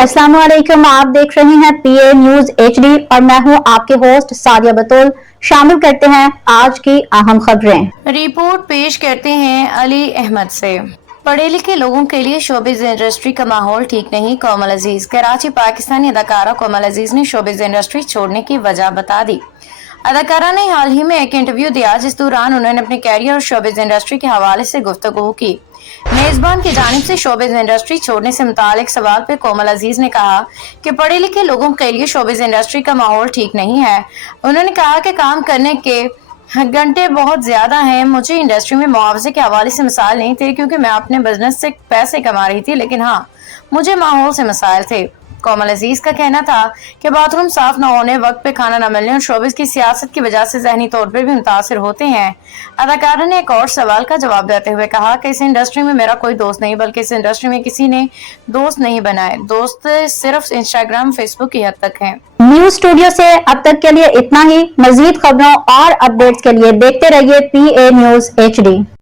अस्सलाम वालेकुम, आप देख रहे हैं पीए न्यूज एचडी और मैं हूं आपके होस्ट सादिया बतूल। शामिल करते हैं आज की अहम खबरें। रिपोर्ट पेश करते हैं अली अहमद से। पढ़े लिखे लोगों के लिए शोबिज इंडस्ट्री का माहौल ठीक नहीं, कोमल अजीज। कराची पाकिस्तानी अदाकारा कोमल अजीज ने शोबिज इंडस्ट्री छोड़ने की वजह बता दी। अदाकारा ने हाल ही में एक इंटरव्यू दिया जिस दौरान उन्होंने अपने कैरियर और शोबिज इंडस्ट्री के हवाले से गुफ्तगू की। मेजबान की जानिब से शोबिज इंडस्ट्री छोड़ने से मुतालिक सवाल पे कोमल अजीज ने कहा कि पढ़े लिखे लोगों के लिए शोबिज इंडस्ट्री का माहौल ठीक नहीं है। उन्होंने कहा कि काम करने के घंटे बहुत ज्यादा हैं। मुझे इंडस्ट्री में मुआवजे के हवाले से मसाइल नहीं थे क्योंकि मैं अपने बिजनेस से पैसे कमा रही थी, लेकिन हाँ, मुझे माहौल से मसाइल थे। कोमल अजीज का कहना था कि बाथरूम साफ न होने, वक्त पे खाना न मिलने और शोबिस की सियासत की वजह से जहनी तौर पर भी मुतासिर होते हैं। अदाकारा ने एक और सवाल का जवाब देते हुए कहा कि इस इंडस्ट्री में मेरा कोई दोस्त नहीं, बल्कि इस इंडस्ट्री में किसी ने दोस्त नहीं बनाए। दोस्त सिर्फ इंस्टाग्राम फेसबुक की हद तक हैं। न्यूज स्टूडियो से अब तक के लिए इतना ही। मजीद खबरों और अपडेट्स के लिए देखते रहिए पीए न्यूज एचडी।